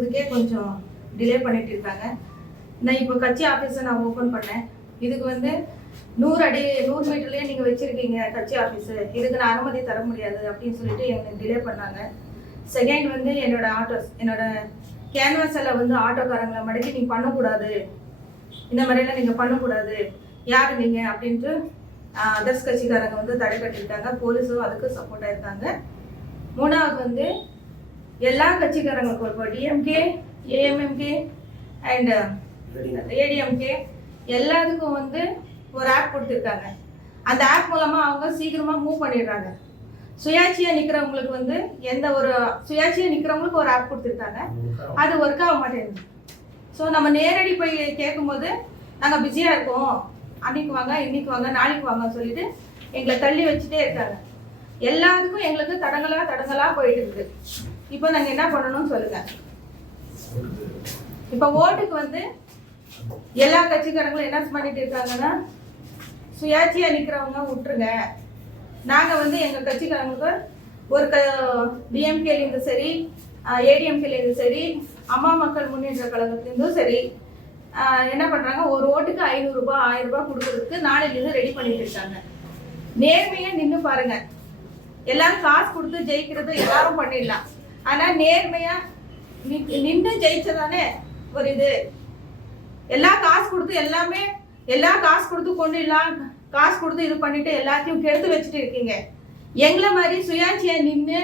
இதுக்கே கொஞ்சம் டிலே பண்ணிட்டு இருக்காங்க. நான் இப்போ கட்சி ஆஃபீஸை நான் ஓப்பன் பண்ணேன். இதுக்கு வந்து நூறு அடி நூறு மீட்டர்லேயே நீங்கள் வச்சுருக்கீங்க கட்சி ஆஃபீஸு இதுக்கு நான் அனுமதி தர முடியாது அப்படின்னு சொல்லிட்டு எனக்கு டிலே பண்ணாங்க. செகண்ட் வந்து என்னோட ஆட்டோஸ் என்னோட கேன்வாஸில் வந்து ஆட்டோக்காரங்களை மடக்கி நீங்கள் பண்ணக்கூடாது. இந்த மாதிரிலாம் நீங்கள் பண்ணக்கூடாது. யார் நீங்கள் அப்படின்ட்டு அதர்ஸ் கட்சிக்காரங்க வந்து தடை கட்டியிருக்காங்க. போலீஸும் அதுக்கு சப்போர்ட்டாக இருக்காங்க மூணாவது வந்து எல்லா கட்சிக்காரங்களுக்கும் இப்போ டிஎம்கே ஏஎம்எம்கே அண்ட் ஏடிஎம்கே எல்லாத்துக்கும் வந்து ஒரு ஆப் கொடுத்துருக்காங்க. அந்த ஆப் மூலமாக அவங்க சீக்கிரமாக மூவ் பண்ணிடுறாங்க. சுயாட்சியாக நிற்கிறவங்களுக்கு வந்து எந்த ஒரு சுயாட்சியாக நிற்கிறவங்களுக்கு ஒரு ஆப் கொடுத்துருக்காங்க. அது ஒர்க் ஆக மாட்டேங்குது. ஸோ நம்ம நேரடி போய் கேட்கும்போது நாங்கள் பிஸியாக இருக்கோம். அன்னைக்கு வாங்க இன்னைக்கு வாங்க நாளைக்கு வாங்க சொல்லிட்டு எங்களை தள்ளி வச்சுட்டே இருக்காங்க. எல்லாத்துக்கும் எங்களுக்கு தடங்கலாக தடங்கலாக போயிட்டு இருக்குது இப்போ நாங்கள் என்ன பண்ணணும்னு சொல்லுங்க. இப்போ ஓட்டுக்கு வந்து எல்லா கட்சிக்காரங்களும் என்ன பண்ணிட்டு இருக்காங்கன்னா சுயாட்சியா நிக்கிறவங்க விட்டுருங்க. நாங்க வந்து எங்க கட்சிக்காரங்களுக்கு ஒரு க டிஎம்கேலேருந்து சரி ஏடிஎம்கேலேருந்து சரி அம்மா மக்கள் முன்னேற்ற கழகத்துலேருந்தும் சரி என்ன பண்ணுறாங்க ஒரு ஓட்டுக்கு ஐநூறுரூபா ஆயிரம் ரூபாய் கொடுக்கறதுக்கு நாளையிலேருந்து ரெடி பண்ணிட்டு இருக்காங்க. நேர்மையாக நின்று பாருங்க. எல்லாரும் காசு கொடுத்து ஜெயிக்கிறது எல்லாரும் பண்ணிடலாம். ஆனா நேர்மையா நின்று ஜெயிச்சதானே ஒரு இது. எல்லா காசு கொடுத்து எல்லாமே எல்லா காசு கொடுத்து கொண்டு எல்லாம் காசு கொடுத்து இது பண்ணிட்டு எல்லாத்தையும் கெடுத்து வச்சுட்டு இருக்கீங்க. எங்களை மாதிரி சுயாட்சியாக நின்று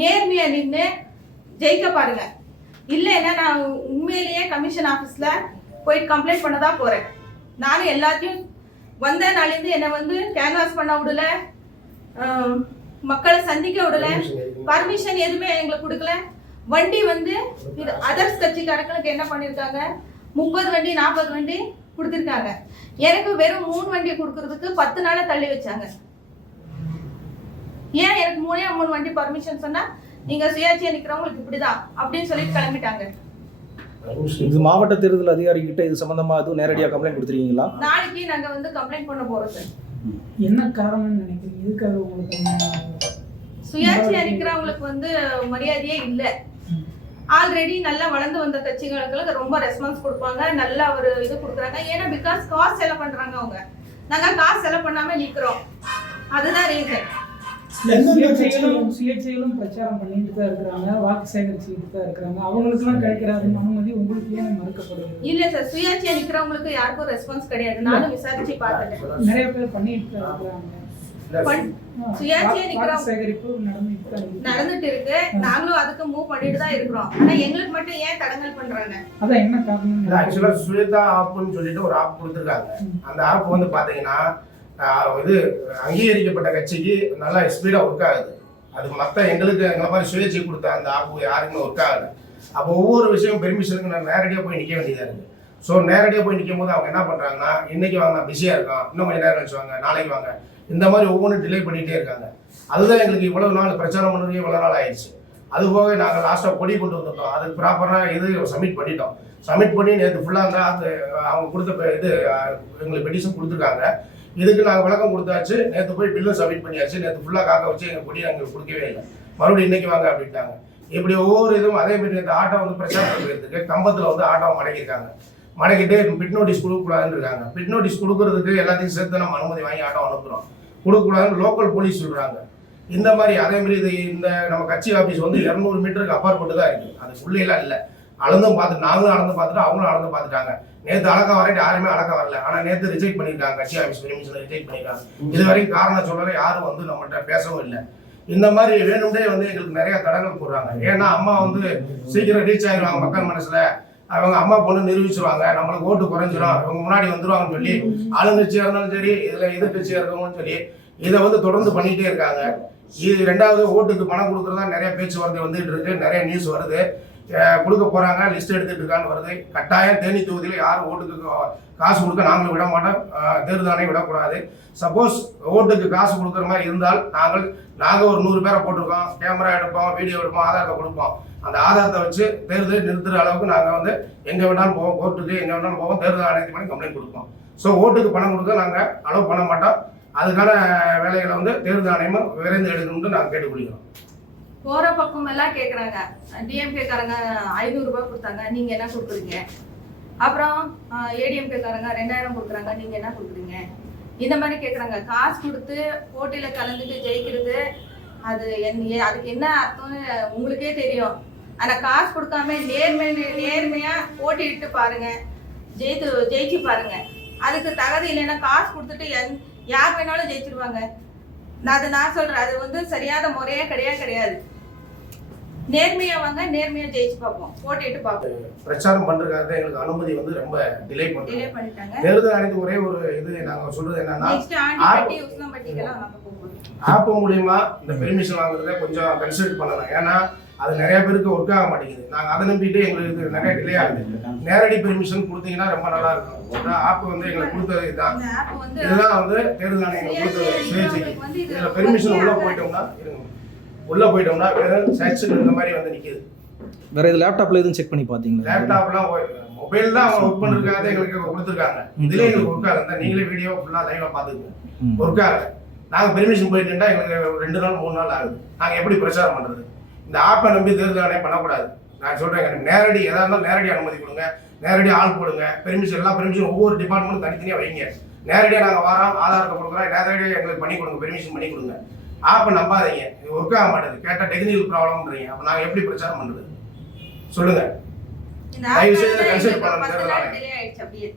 நேர்மையாக நின்று ஜெயிக்க பாருங்க. இல்லைன்னா நான் உண்மையிலேயே கமிஷன் ஆஃபீஸில் போயிட்டு கம்ப்ளைண்ட் பண்ண தான் போகிறேன் நானும் எல்லாத்தையும் வந்த நாளிலேருந்து என்னை வந்து கேன்வாஸ் பண்ண விடல. மக்களை சந்திக்க விடல. பர்மிஷன் எதுவுமே எங்களுக்கு கொடுக்கல. வண்டி வந்து இது அதர்ஸ் கட்சிக்காரங்களுக்கு என்ன பண்ணியிருக்காங்க முப்பது வண்டி நாற்பது வண்டி கொடுத்துருக்காங்க. எனக்கு வெறும் மூணு வண்டி கொடுக்கறதுக்கு பத்து நாளை தள்ளி வச்சாங்க. ஏன் எனக்கு மூணே மூணு வண்டி பர்மிஷன் சொன்னா நீங்க சுயாட்சியா நிக்கிறவங்களுக்கு இப்படிதான் அப்படின்னு சொல்லிட்டு கிளம்பிட்டாங்க. இது மாவட்ட தேர்தல் அதிகாரி கிட்ட இது சம்பந்தமா எதுவும் நேரடியாக கம்ப்ளைண்ட் கொடுத்துருக்கீங்களா? நாளைக்கு நாங்க வந்து கம்ப்ளைண்ட் பண்ண போறோம் சார் என்ன காரணம்னு நினைக்கிறீங்க? இதுக்காக உங்களுக்கு சுயாட்சியா நிக்கிறவங்களுக்கு வந்து மரியாதையே இல்ல. ஆல்ரெடி நல்லா வளர்ந்து வந்த கட்சிகளுக்கு ரொம்ப ரெஸ்பான்ஸ் கொடுப்பாங்க. நல்ல ஒரு இது கொடுக்குறாங்க. ஏன்னா பிகாஸ் காசு செலவு பண்றாங்க அவங்க. நாங்க காசு செலவு பண்ணாம நிக்கிறோம். அதுதான் ரீசன் சுயேட்சைகளும் பிரச்சாரம் பண்ணிட்டு தான் இருக்கிறாங்க வாக்கு சேகரிச்சுட்டு தான் இருக்கிறாங்க. அவங்களுக்குலாம் கிடைக்கிற அந்த அனுமதி உங்களுக்கு ஏன் மறுக்கப்படுது இல்ல சார் சுயாட்சியா நிக்கிறவங்களுக்கு யாருக்கும் ரெஸ்பான்ஸ் கிடையாது. நானும் விசாரிச்சு பார்த்துட்டேன் நிறைய பேர் பண்ணிட்டு தான் இருக்கிறாங்க. நடந்துட்டு இருக்கு. நடந்துட்டு இருக்கு. நாங்களும் அதுக்கு மூவ் பண்ணிட்டு தான் இருக்கிறோம். ஆனா எங்களுக்கு மட்டும் ஏன் தடங்கல் பண்றாங்க? அதான் என்ன காரணம் ஆக்சுவலா சுயதா ஆப்னு சொல்லிட்டு ஒரு ஆப் கொடுத்துருக்காங்க. அந்த ஆப் வந்து பாத்தீங்கன்னா இது அங்கீகரிக்கப்பட்ட கட்சிக்கு நல்லா ஸ்பீடாக ஒர்க் ஆகுது. அது மற்ற எங்களுக்கு எங்களை மாதிரி சுயேட்சை கொடுத்த அந்த ஆப்பு யாருக்குமே ஒர்க் ஆகுது. அப்போ ஒவ்வொரு விஷயம் பெர்மிஷனுக்கு நான் நேரடியாக போய் நிற்க வேண்டியதாக இருக்குது ஸோ நேரடியாக போய் நிற்கும் போது அவங்க என்ன பண்ணுறாங்கன்னா இன்றைக்கி வாங்க பிஸியாக இருக்கான். இன்னும் கொஞ்சம் நேரம் கழிச்சு வாங்க நாளைக்கு வாங்க. இந்த மாதிரி ஒவ்வொன்றும் டிலே பண்ணிகிட்டே இருக்காங்க. அதுதான் எங்களுக்கு இவ்வளவு நாள் பிரச்சாரம் பண்ணுறது இவ்வளோ நாள் ஆயிடுச்சு. அது போக நாங்கள் லாஸ்ட்டாக கொடி கொண்டு வந்திருந்தோம். அதுக்கு ப்ராப்பராக இது சப்மிட் பண்ணிட்டோம். சப்மிட் பண்ணி நேற்று ஃபுல்லாக இருந்தால் அது அவங்க கொடுத்த இது எங்களுக்கு பெட்டிஷன் கொடுத்துருக்காங்க. இதுக்கு நாங்கள் விளக்கம் கொடுத்தாச்சு. நேற்று போய் பில்லு சப்மிட் பண்ணியாச்சு. நேற்று ஃபுல்லாக காக்க வச்சு எங்கள் கொடி நாங்கள் கொடுக்கவே இல்லை. மறுபடியும் இன்னைக்கு வாங்க அப்படின்ட்டாங்க. இப்படி ஒவ்வொரு இதுவும் அதே மாதிரி இந்த ஆட்டோ வந்து பிரச்சாரம் பண்ணுறதுக்கு கம்பத்தில் வந்து ஆட்டோ மடக்கியிருக்காங்க. மடக்கிட்டு பிட் நோட்டீஸ் கொடுக்கக்கூடாதுன்னு இருக்காங்க. பிட் நோட்டீஸ் கொடுக்கறதுக்கு எல்லாத்தையும் சேர்த்து நம்ம அனுமதி வாங்கி ஆட்டோ அனுப்புகிறோம் கொடுக்கக்கூடாதுன்னு லோக்கல் போலீஸ் சொல்கிறாங்க இந்த மாதிரி அதே மாதிரி இது இந்த நம்ம கட்சி ஆஃபீஸ் வந்து இரநூறு மீட்டருக்கு அப்பாற்பட்டு தான் இருக்குது அது உள்ளேலாம் இல்லை. அளந்தும் பார்த்து நாங்களும் அளந்து பார்த்துட்டு அவங்களும் அளந்து பார்த்துட்டாங்க. நேற்று அழகா வரேன் யாருமே அழகா வரல. ஆனால் நேற்று ரிஜெக்ட் பண்ணியிருக்காங்க. கட்சி ஆஃபீஸ் பெர்மிஷனை ரிஜெக்ட் பண்ணியிருக்காங்க. இது வரைக்கும் காரணம் சொல்லலை யாரும் வந்து நம்மகிட்ட பேசவும் இல்லை. இந்த மாதிரி வேணும்டே வந்து எங்களுக்கு நிறைய தடங்கள் போடுறாங்க. ஏன்னா அம்மா வந்து சீக்கிரம் ரீச் ஆகிடுவாங்க மக்கள் மனசுல. அவங்க அம்மா பொண்ணு நிரூபிச்சிருவாங்க. நம்மளுக்கு ஓட்டு குறைஞ்சிரும். இவங்க முன்னாடி வந்துருவாங்கன்னு சொல்லி ஆளுங்கட்சியாக இருந்தாலும் சரி இதுல எதிர்கட்சியாக இருக்கவங்களும் சரி இதை வந்து தொடர்ந்து பண்ணிட்டே இருக்காங்க. இது ரெண்டாவது ஓட்டுக்கு பணம் கொடுக்குறதா நிறைய பேச்சுவார்த்தை வந்துட்டு இருக்கு. நிறைய நியூஸ் வருது. கொடுக்க போறாங்க லிஸ்ட் எடுத்துட்டு இருக்கான்னு வருது. கட்டாயம் தேனி தொகுதியில் யாரும் ஓட்டுக்கு காசு கொடுக்க நாங்களும் விட மாட்டோம். அஹ் தேர்தல் ஆணையம் விடக்கூடாது. சப்போஸ் ஓட்டுக்கு காசு கொடுக்குற மாதிரி இருந்தால் நாங்கள் நாங்கள் ஒரு நூறு பேரை போட்டிருக்கோம். கேமரா எடுப்போம் வீடியோ எடுப்போம் ஆதாரத்தை கொடுப்போம். அந்த ஆதாரத்தை வச்சு தேர்தலை நிறுத்துற அளவுக்கு நாங்கள் வந்து எங்கே வேணாலும் போவோம். கோர்ட்டுக்கு எங்கே வேணாலும் போவோம். தேர்தல் ஆணையத்துக்கு பண்ணி கம்ப்ளைண்ட் கொடுப்போம். ஸோ ஓட்டுக்கு பணம் கொடுக்க நாங்கள் அலோவ் பண்ண மாட்டோம். அதுக்கான வேலைகளை வந்து தேர்தல் ஆணையமும் விரைந்து எடுக்கணும்னு நாங்கள் கேட்டுக்கொள்கிறோம். போற பக்கம் எல்லாம் கேக்குறாங்க. டிஎம்கே காரங்க ஐநூறு ரூபாய் கொடுத்தாங்க நீங்க என்ன கொடுக்குறீங்க? அப்புறம் ஏடிஎம்கே காரங்க ரெண்டாயிரம் கொடுக்குறாங்க நீங்க என்ன கொடுக்குறீங்க? இந்த மாதிரி கேக்குறாங்க. காசு கொடுத்து போட்டியில கலந்துட்டு ஜெயிக்கிறது அது என் ஏ- அதுக்கு என்ன அர்த்தம்னு உங்களுக்கே தெரியும். ஆனா காசு கொடுக்காம நேர்மை நேர்மையா போட்டியிட்டு பாருங்க. ஜெயித்து ஜெயிச்சு பாருங்க. அதுக்கு தகுதி இல்லைன்னா காசு கொடுத்துட்டு எந் யார் வேணாலும் ஜெயிச்சிருவாங்க. நான் அது நான் சொல்றேன். அது வந்து சரியான முறையே கிடையாது கிடையாது. நேர்மையா வாங்க நேர்மையா ஜெயிச்சு பார்ப்போம். போட்டிட்டு பார்ப்போம். பிரச்சாரம் பண்றதுக்காக எங்களுக்கு அனுமதி வந்து ரொம்ப டிலே பண்ணிட்டாங்க. தேர்தல் ஆணையத்து ஒரே ஒரு இது நாங்க சொல்றது என்னன்னா ஆப் மூலியமா இந்த பெர்மிஷன் வாங்குறத கொஞ்சம் கன்சிடர் பண்ணலாம் ஏன்னா அது நிறைய பேருக்கு ஒர்க் ஆக மாட்டேங்குது. நாங்க அதை நம்பிட்டு எங்களுக்கு நிறைய டிலே ஆகுது. நேரடி பெர்மிஷன் கொடுத்தீங்கன்னா ரொம்ப நல்லா இருக்கும். ஆப் வந்து எங்களுக்கு கொடுத்தது இதுதான் ஆப் வந்து தேர்தல் ஆணையம் கொடுத்தது. சுயேட்சைக்கு இதுல பெர்மிஷன் உள்ள போயிட்டோம்னா இருங்க. உள்ள போயிட்டோம்னா வெறும் சர்ச் இந்த மாதிரி வந்து நிக்குது. வேற இது லேப்டாப்ல எதுவும் செக் பண்ணி பாத்தீங்களா லேப்டாப்லாம் மொபைல் தான் அவங்க ஒர்க் பண்றதுக்காக எங்களுக்கு கொடுத்துருக்காங்க. இதுல எங்களுக்கு ஒர்க் ஆகுது நீங்களே வீடியோ ஃபுல்லா லைவா பாத்துக்கோங்க. ஒர்க் ஆகல. நாங்க பெர்மிஷன் போயிட்டு நின்றா எங்களுக்கு ஒரு ரெண்டு நாள் மூணு நாள் ஆகுது. நாங்க எப்படி பிரச்சாரம் பண்றது? இந்த ஆப்பை நம்பி தேர்தல் ஆணையம் பண்ணக்கூடாது. நான் சொல்றேன் எனக்கு நேரடி எதா இருந்தாலும் நேரடி அனுமதி கொடுங்க. நேரடி ஆள் போடுங்க. பெர்மிஷன் எல்லாம் பெர்மிஷன் ஒவ்வொரு டிபார்ட்மெண்ட்டும் தனித்தனியா வைங்க. நேரடியா நாங்க வரோம் ஆதாரத்தை கொடுக்குறோம் நேரடியா எங்களுக்கு பண்ணி கொடுங்க பெர்மிஷன் பண்ணி கொடுங்க. ஆப்பை நம்பாதீங்க. இது ஒர்க் ஆக மாட்டேது. கேட்டா டெக்னிக்கல் ப்ராப்ளம்ன்றீங்க அப்ப நாங்க எப்படி பிரச்சாரம் பண்றது? சொல்லுங்க. இந்த தயவு ஆப் செய்து வந்து consult எங்களுக்கு பண்ணணும் பத்து தேர்தல் ஆணையம்.